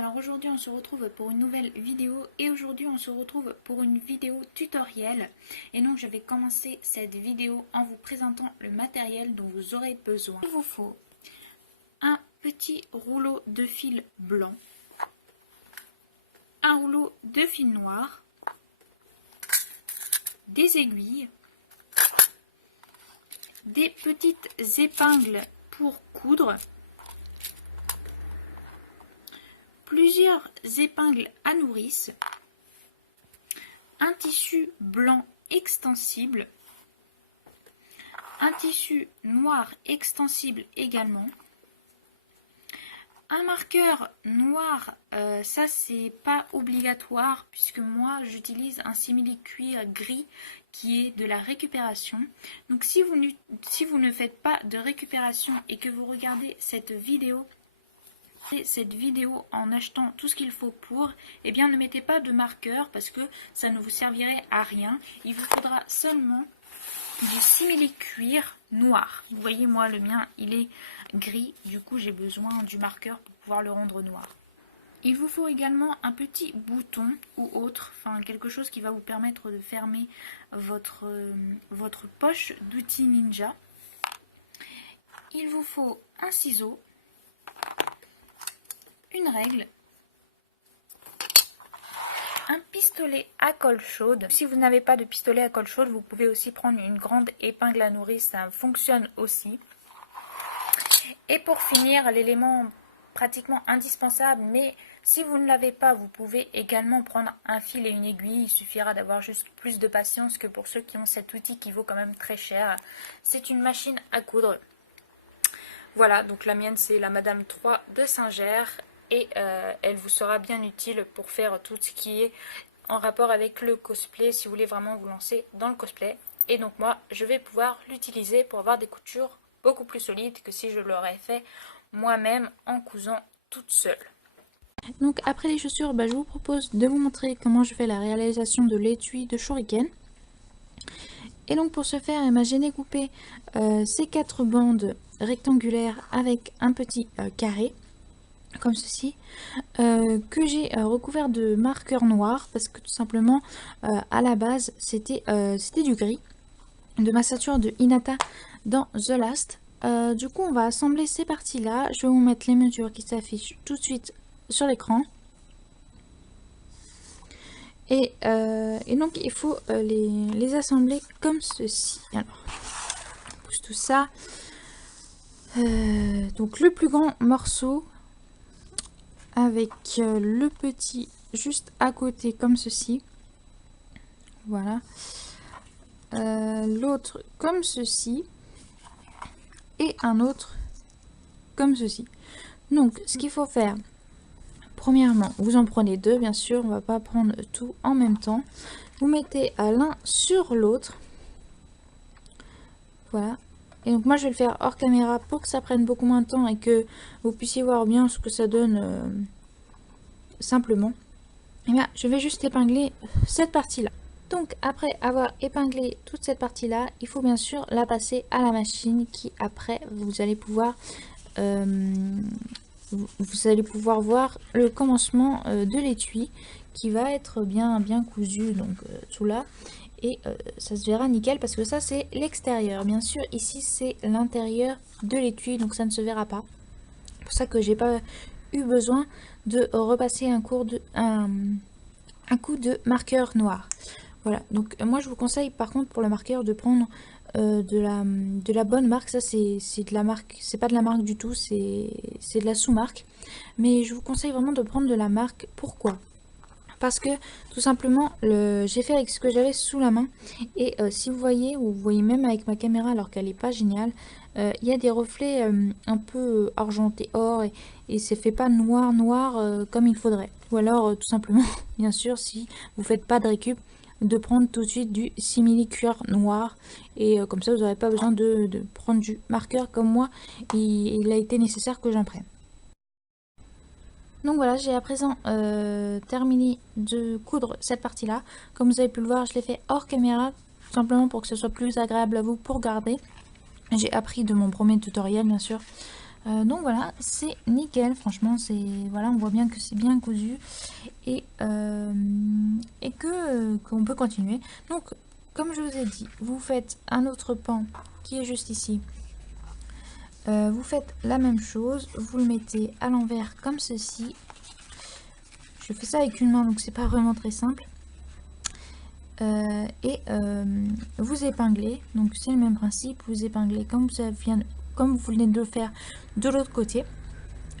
alors aujourd'hui on se retrouve pour une nouvelle vidéo et aujourd'hui on se retrouve pour une vidéo tutoriel. Et donc je vais commencer cette vidéo en vous présentant le matériel dont vous aurez besoin. Il vous faut un petit rouleau de fil blanc, un rouleau de fil noir, des aiguilles, des petites épingles pour coudre, plusieurs épingles à nourrice, un tissu blanc extensible, un tissu noir extensible également, un marqueur noir, ça c'est pas obligatoire puisque moi j'utilise un simili-cuir gris qui est de la récupération. Donc si vous ne faites pas de récupération et que vous regardez cette vidéo en achetant tout ce qu'il faut pour, eh bien ne mettez pas de marqueur parce que ça ne vous servirait à rien. Il vous faudra seulement du simili-cuir noir. Vous voyez, moi le mien il est gris, du coup j'ai besoin du marqueur pour pouvoir le rendre noir. Il vous faut également un petit bouton ou autre, enfin quelque chose qui va vous permettre de fermer votre poche d'outils ninja. Il vous faut un ciseau, une règle, un pistolet à colle chaude. Si vous n'avez pas de pistolet à colle chaude, vous pouvez aussi prendre une grande épingle à nourrice, ça fonctionne aussi. Et pour finir, l'élément pratiquement indispensable, mais si vous ne l'avez pas, vous pouvez également prendre un fil et une aiguille. Il suffira d'avoir juste plus de patience que pour ceux qui ont cet outil qui vaut quand même très cher. C'est une machine à coudre. Voilà, donc la mienne c'est la Madame 3 de Singer. Et elle vous sera bien utile pour faire tout ce qui est en rapport avec le cosplay, si vous voulez vraiment vous lancer dans le cosplay. Et donc moi, je vais pouvoir l'utiliser pour avoir des coutures beaucoup plus solides que si je l'aurais fait moi-même en cousant toute seule. Donc après les chaussures, je vous propose de vous montrer comment je fais la réalisation de l'étui de shuriken. Et donc pour ce faire, j'ai découpé ces 4 bandes rectangulaires avec un petit carré, comme ceci, que j'ai recouvert de marqueur noir parce que tout simplement à la base c'était du gris de ma ceinture de Hinata dans The Last. Du coup on va assembler ces parties là. Je vais vous mettre les mesures qui s'affichent tout de suite sur l'écran et donc il faut les assembler comme ceci. Alors on pousse tout ça, donc le plus grand morceau avec le petit juste à côté comme ceci, voilà, l'autre comme ceci et un autre comme ceci. Donc ce qu'il faut faire, premièrement vous en prenez 2 bien sûr, on va pas prendre tout en même temps, vous mettez à l'un sur l'autre, voilà. Et donc moi je vais le faire hors caméra pour que ça prenne beaucoup moins de temps et que vous puissiez voir bien ce que ça donne simplement. Et bien je vais juste épingler cette partie là. Donc après avoir épinglé toute cette partie là, il faut bien sûr la passer à la machine qui après vous allez pouvoir voir le commencement de l'étui qui va être bien cousu, donc tout là. Et ça se verra nickel parce que ça c'est l'extérieur. Bien sûr ici c'est l'intérieur de l'étui, donc ça ne se verra pas. C'est pour ça que j'ai pas eu besoin de repasser un coup de marqueur noir. Voilà, donc moi je vous conseille par contre pour le marqueur de prendre de la bonne marque. Ça c'est de la marque, c'est pas de la marque du tout, c'est de la sous-marque. Mais je vous conseille vraiment de prendre de la marque. Pourquoi ? Parce que tout simplement j'ai fait avec ce que j'avais sous la main et si vous voyez, ou vous voyez même avec ma caméra alors qu'elle est pas géniale, il y a des reflets un peu argentés or et c'est fait pas noir comme il faudrait. Ou alors tout simplement bien sûr si vous faites pas de récup, de prendre tout de suite du simili-cuir noir et comme ça vous n'aurez pas besoin de prendre du marqueur comme moi. Il a été nécessaire que j'en prenne. Donc voilà, j'ai à présent terminé de coudre cette partie là. Comme vous avez pu le voir, je l'ai fait hors caméra, tout simplement pour que ce soit plus agréable à vous pour garder. J'ai appris de mon premier tutoriel bien sûr. Donc voilà, c'est nickel, franchement, c'est voilà, on voit bien que c'est bien cousu et que qu'on peut continuer. Donc, comme je vous ai dit, vous faites un autre pan qui est juste ici. Vous faites la même chose, vous le mettez à l'envers comme ceci. Je fais ça avec une main, donc c'est pas vraiment très simple. Vous épinglez, donc c'est le même principe, vous épinglez comme vous venez de le faire de l'autre côté.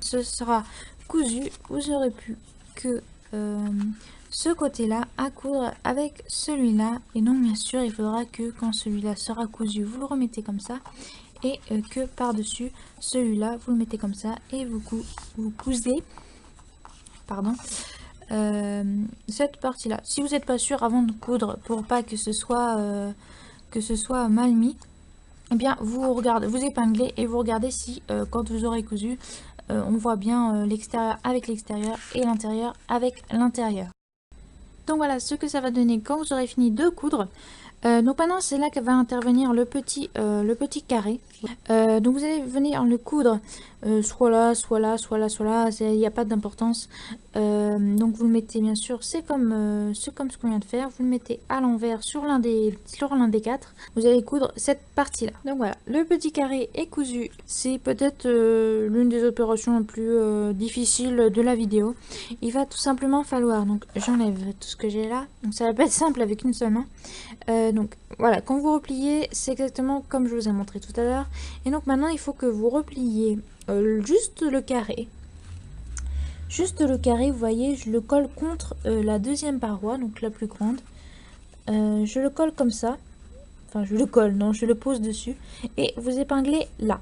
Ce sera cousu, vous aurez plus que ce côté là à coudre avec celui-là, et donc bien sûr il faudra que quand celui-là sera cousu vous le remettez comme ça, et que par dessus celui-là vous le mettez comme ça, et vous cousez, pardon, cette partie là. Si vous n'êtes pas sûr avant de coudre, pour pas que ce soit mal mis, eh bien vous regardez, vous épinglez et vous regardez si quand vous aurez cousu on voit bien l'extérieur avec l'extérieur et l'intérieur avec l'intérieur. Donc voilà ce que ça va donner quand vous aurez fini de coudre. Donc maintenant c'est là que va intervenir le petit carré. Donc vous allez venir le coudre soit là, soit là, soit là, soit là, il n'y a pas d'importance. Donc vous le mettez bien sûr, c'est comme ce qu'on vient de faire, vous le mettez à l'envers sur l'un des quatre. Vous allez coudre cette partie là. Donc voilà, le petit carré est cousu. C'est peut-être l'une des opérations les plus difficiles de la vidéo. Il va tout simplement falloir, donc j'enlève tout ce que j'ai là, donc ça va pas être simple avec une seule main. Donc voilà, quand vous repliez, c'est exactement comme je vous ai montré tout à l'heure. Et donc maintenant, il faut que vous repliez juste le carré. Juste le carré, vous voyez, je le colle contre la deuxième paroi, donc la plus grande. Je le colle comme ça. Enfin, je le colle, non, je le pose dessus. Et vous épinglez là.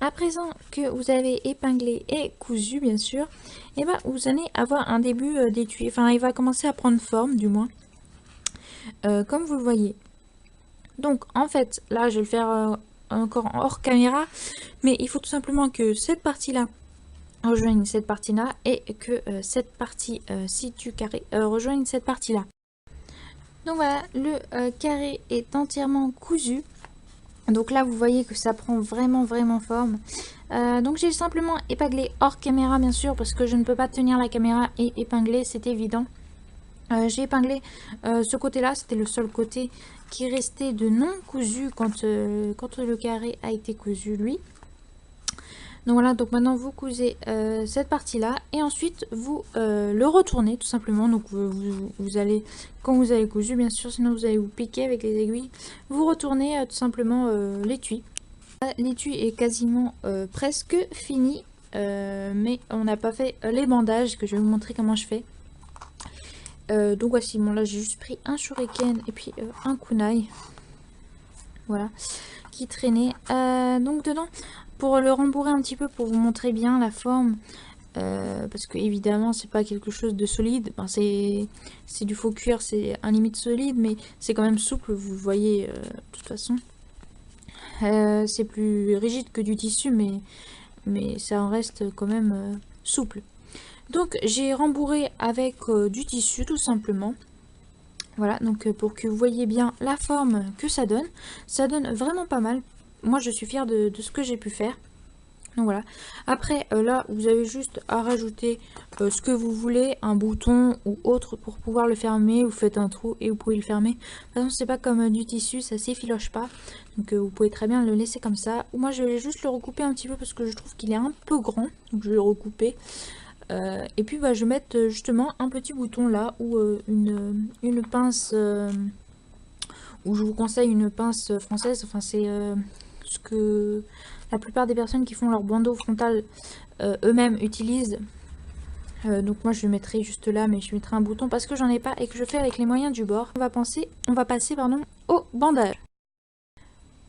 À présent que vous avez épinglé et cousu, bien sûr, et ben vous allez avoir un début d'étui. Enfin, il va commencer à prendre forme, du moins. Comme vous le voyez. Donc en fait là je vais le faire encore en hors caméra, mais il faut tout simplement que cette partie là rejoigne cette partie là, et que cette partie ci du carré rejoigne cette partie là. Donc voilà, le carré est entièrement cousu. Donc là vous voyez que ça prend vraiment forme. Donc j'ai simplement épinglé hors caméra bien sûr, parce que je ne peux pas tenir la caméra et épingler, c'est évident. J'ai épinglé ce côté là, c'était le seul côté qui restait de non cousu quand le carré a été cousu lui. Donc voilà, donc maintenant vous cousez cette partie là, et ensuite vous le retournez tout simplement. Donc vous allez, quand vous avez cousu bien sûr, sinon vous allez vous piquer avec les aiguilles, vous retournez tout simplement l'étui. L'étui est quasiment presque fini, mais on n'a pas fait les bandages que je vais vous montrer comment je fais. Donc voici, bon là j'ai juste pris un shuriken et puis un kunai, voilà, qui traînait. Donc dedans, pour le rembourrer un petit peu, pour vous montrer bien la forme, parce que évidemment c'est pas quelque chose de solide, enfin, c'est du faux cuir, c'est un limite solide, mais c'est quand même souple, vous le voyez de toute façon. C'est plus rigide que du tissu, mais ça en reste quand même souple. Donc j'ai rembourré avec du tissu tout simplement. Voilà, donc pour que vous voyez bien la forme que ça donne vraiment pas mal. Moi je suis fière de ce que j'ai pu faire. Donc voilà. Après là vous avez juste à rajouter ce que vous voulez, un bouton ou autre pour pouvoir le fermer. Vous faites un trou et vous pouvez le fermer. De toute façon c'est pas comme du tissu, ça s'effiloche pas. Donc vous pouvez très bien le laisser comme ça. Ou moi je vais juste le recouper un petit peu parce que je trouve qu'il est un peu grand. Donc je vais le recouper. Et puis bah, je vais mettre justement un petit bouton là, ou une pince, ou je vous conseille une pince française. Enfin c'est ce que la plupart des personnes qui font leur bandeau frontal eux-mêmes utilisent. Donc moi je mettrai juste là, mais je mettrai un bouton parce que j'en ai pas et que je fais avec les moyens du bord. On va passer au bandage.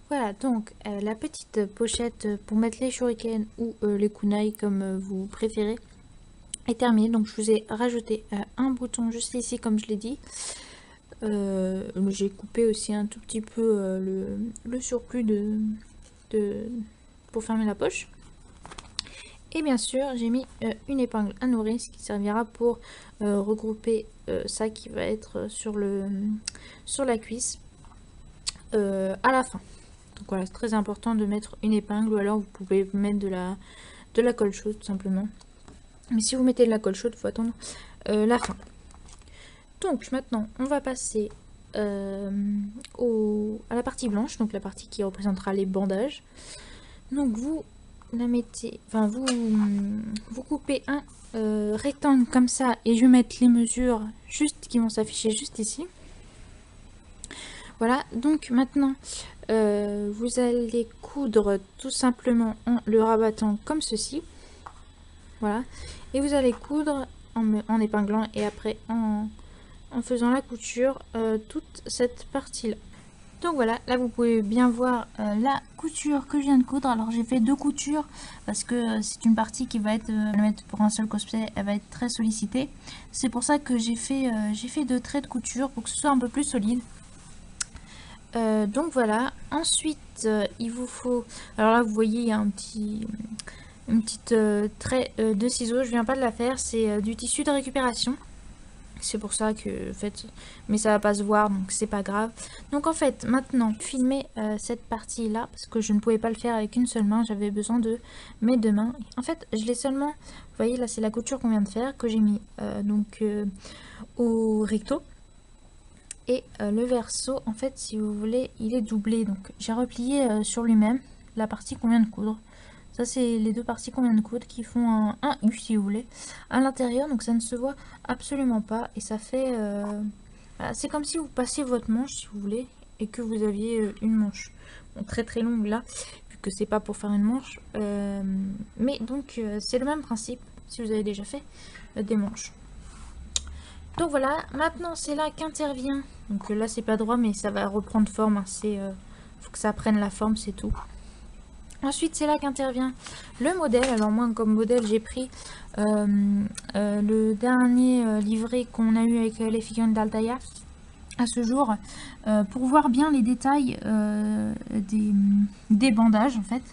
Voilà, donc la petite pochette pour mettre les shurikens ou les kunai comme vous préférez est terminé. Donc je vous ai rajouté un bouton juste ici comme je l'ai dit. J'ai coupé aussi un tout petit peu le surplus pour fermer la poche. Et bien sûr j'ai mis une épingle à nourrice qui servira pour regrouper ça qui va être sur la cuisse à la fin. Donc voilà, c'est très important de mettre une épingle, ou alors vous pouvez mettre de la colle chaude tout simplement. Mais si vous mettez de la colle chaude, il faut attendre la fin. Donc maintenant, on va passer à la partie blanche, donc la partie qui représentera les bandages. Donc vous la mettez, enfin vous coupez un rectangle comme ça, et je vais mettre les mesures juste qui vont s'afficher juste ici. Voilà, donc maintenant vous allez coudre tout simplement en le rabattant comme ceci. Voilà, et vous allez coudre en épinglant et après en faisant la couture toute cette partie là. Donc voilà, là vous pouvez bien voir la couture que je viens de coudre. Alors j'ai fait 2 coutures parce que c'est une partie qui va être pour un seul cosplay, elle va être très sollicitée. C'est pour ça que j'ai fait 2 traits de couture pour que ce soit un peu plus solide. Donc voilà, ensuite il vous faut, alors là vous voyez il y a une petite trait de ciseaux, je viens pas de la faire, c'est du tissu de récupération. C'est pour ça que, en fait, mais ça va pas se voir, donc c'est pas grave. Donc en fait, maintenant, filmer cette partie-là, parce que je ne pouvais pas le faire avec une seule main, j'avais besoin de mes 2 mains. En fait, je l'ai seulement, vous voyez, là c'est la couture qu'on vient de faire, que j'ai mis au recto. Et le verso, en fait, si vous voulez, il est doublé. Donc j'ai replié sur lui-même la partie qu'on vient de coudre. Ça, c'est les 2 parties qu'on vient de coudre qui font un U, si vous voulez, à l'intérieur. Donc ça ne se voit absolument pas. Et ça fait... voilà, c'est comme si vous passiez votre manche, si vous voulez, et que vous aviez une manche. Bon, très très longue là, vu que c'est pas pour faire une manche. Mais donc, c'est le même principe, si vous avez déjà fait des manches. Donc voilà, maintenant c'est là qu'intervient. Donc là, c'est pas droit, mais ça va reprendre forme. Hein, faut que ça prenne la forme, c'est tout. Ensuite, c'est là qu'intervient le modèle. Alors moi, comme modèle, j'ai pris le dernier livret qu'on a eu avec les figurines d'Altaïa à ce jour, pour voir bien les détails des bandages, en fait.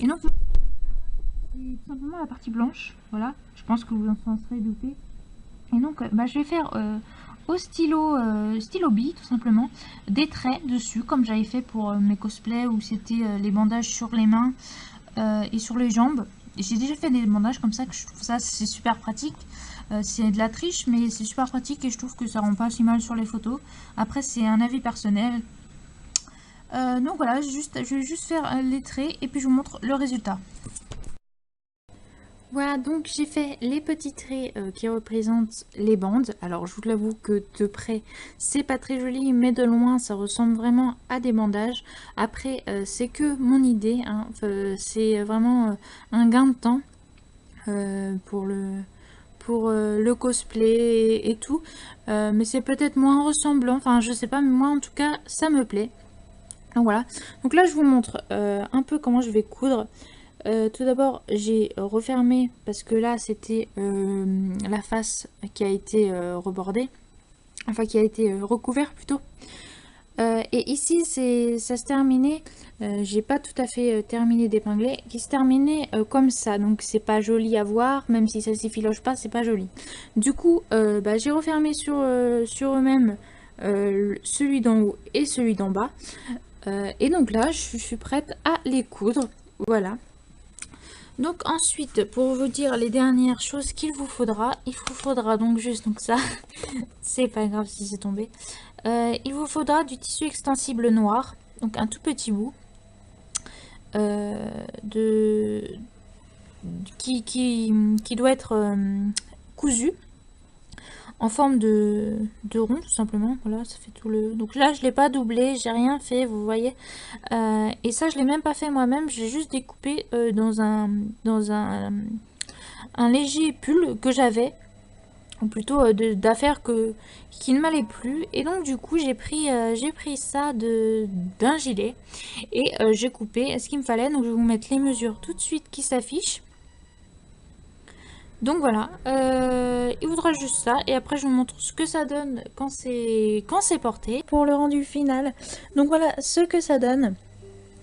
Et donc, c'est tout simplement la partie blanche. Voilà, je pense que vous en serez douté. Et donc, je vais faire au stylo bille tout simplement des traits dessus comme j'avais fait pour mes cosplays où c'était les bandages sur les mains et sur les jambes. J'ai déjà fait des bandages comme ça, que je trouve ça c'est super pratique. C'est de la triche mais c'est super pratique et je trouve que ça rend pas si mal sur les photos. Après c'est un avis personnel. Donc voilà, je vais juste faire les traits et puis je vous montre le résultat. Voilà, donc j'ai fait les petits traits qui représentent les bandes. Alors je vous l'avoue que de près c'est pas très joli, mais de loin ça ressemble vraiment à des bandages. Après c'est que mon idée, hein. C'est vraiment un gain de temps pour le cosplay et tout. Mais c'est peut-être moins ressemblant, enfin je sais pas, mais moi en tout cas ça me plaît. Donc voilà, donc là je vous montre un peu comment je vais coudre. Tout d'abord j'ai refermé parce que là c'était la face qui a été rebordée, enfin qui a été recouvert plutôt, et ici ça se terminait, j'ai pas tout à fait terminé d'épingler, qui se terminait comme ça, donc c'est pas joli à voir, même si ça s'effiloche pas, c'est pas joli. Du coup j'ai refermé sur eux-mêmes celui d'en haut et celui d'en bas, et donc là je suis prête à les coudre. Voilà. Donc ensuite, pour vous dire les dernières choses qu'il vous faudra, il vous faudra donc juste, donc ça, c'est pas grave si c'est tombé, il vous faudra du tissu extensible noir, donc un tout petit bout, qui doit être cousu en forme de rond tout simplement. Voilà, ça fait tout le... Donc là je l'ai pas doublé, j'ai rien fait, vous voyez. Et ça je l'ai même pas fait moi-même, j'ai juste découpé dans un léger pull que j'avais, ou plutôt d'affaires qui ne m'allait plus. Et donc du coup j'ai pris ça d'un gilet et j'ai coupé ce qu'il me fallait. Donc je vais vous mettre les mesures tout de suite qui s'affichent. Donc voilà, il faudra juste ça et après je vous montre ce que ça donne quand c'est porté pour le rendu final. Donc voilà ce que ça donne.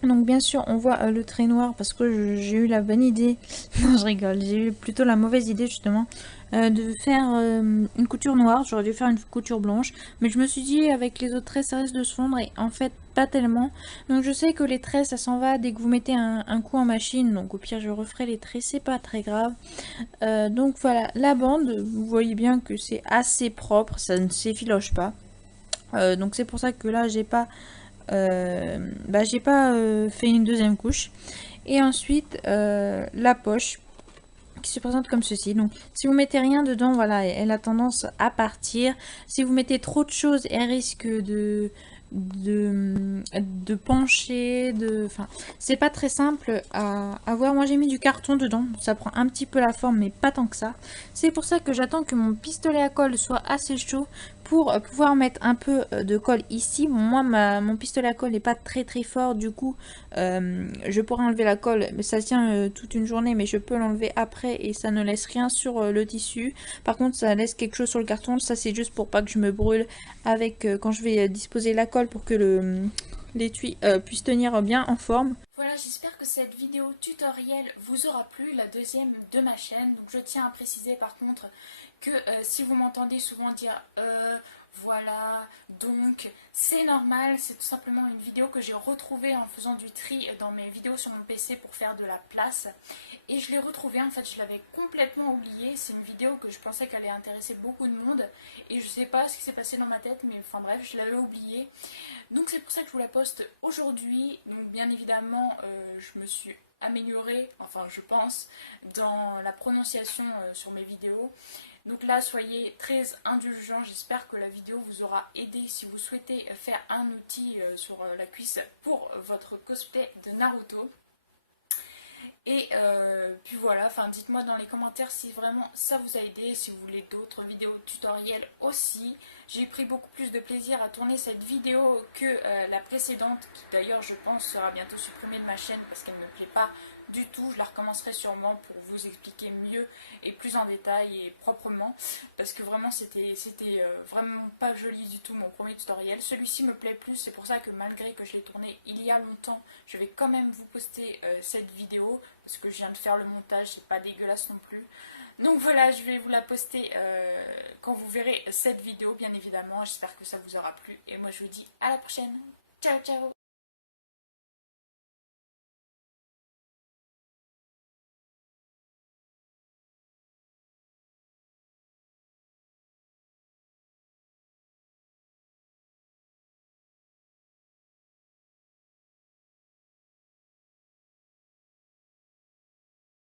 Donc bien sûr on voit le trait noir parce que j'ai eu la bonne idée, non je rigole, j'ai eu plutôt la mauvaise idée justement de faire une couture noire. J'aurais dû faire une couture blanche, mais je me suis dit avec les autres traits ça risque de se fondre et en fait pas tellement. Donc je sais que les traits ça s'en va dès que vous mettez un coup en machine, donc au pire je referai les traits, c'est pas très grave. Donc voilà, la bande, vous voyez bien que c'est assez propre, ça ne s'effiloche pas. Donc c'est pour ça que là j'ai pas fait une deuxième couche. Et ensuite la poche qui se présente comme ceci. Donc si vous mettez rien dedans, voilà, elle a tendance à partir. Si vous mettez trop de choses, elle risque de pencher, enfin c'est pas très simple à voir. Moi j'ai mis du carton dedans, ça prend un petit peu la forme mais pas tant que ça. C'est pour ça que j'attends que mon pistolet à colle soit assez chaud pour pouvoir mettre un peu de colle ici. Moi mon pistolet à colle n'est pas très très fort, du coup je pourrais enlever la colle, mais ça tient toute une journée, mais je peux l'enlever après et ça ne laisse rien sur le tissu. Par contre ça laisse quelque chose sur le carton, ça c'est juste pour pas que je me brûle avec quand je vais disposer la colle pour que l'étui puisse tenir bien en forme. Voilà, j'espère que cette vidéo tutoriel vous aura plu, la deuxième de ma chaîne. Donc je tiens à préciser par contre que si vous m'entendez souvent dire voilà, donc c'est normal, c'est tout simplement une vidéo que j'ai retrouvée en faisant du tri dans mes vidéos sur mon PC pour faire de la place. Et je l'ai retrouvée, en fait je l'avais complètement oubliée, c'est une vidéo que je pensais qu'elle allait intéresser beaucoup de monde. Et je sais pas ce qui s'est passé dans ma tête, mais enfin bref, je l'avais oubliée. Donc c'est pour ça que je vous la poste aujourd'hui. Donc bien évidemment, je me suis améliorée, enfin je pense, dans la prononciation sur mes vidéos. Donc là, soyez très indulgents, j'espère que la vidéo vous aura aidé si vous souhaitez faire un outil sur la cuisse pour votre cosplay de Naruto. Et puis voilà, enfin dites-moi dans les commentaires si vraiment ça vous a aidé, si vous voulez d'autres vidéos tutoriels aussi. J'ai pris beaucoup plus de plaisir à tourner cette vidéo que la précédente, qui d'ailleurs je pense sera bientôt supprimée de ma chaîne parce qu'elle ne me plaît pas du tout. Je la recommencerai sûrement pour vous expliquer mieux et plus en détail et proprement, parce que vraiment c'était vraiment pas joli du tout mon premier tutoriel. Celui-ci me plaît plus, c'est pour ça que malgré que je l'ai tourné il y a longtemps, je vais quand même vous poster cette vidéo, parce que je viens de faire le montage, c'est pas dégueulasse non plus. Donc voilà, je vais vous la poster quand vous verrez cette vidéo, bien évidemment. J'espère que ça vous aura plu et moi je vous dis à la prochaine. Ciao ciao.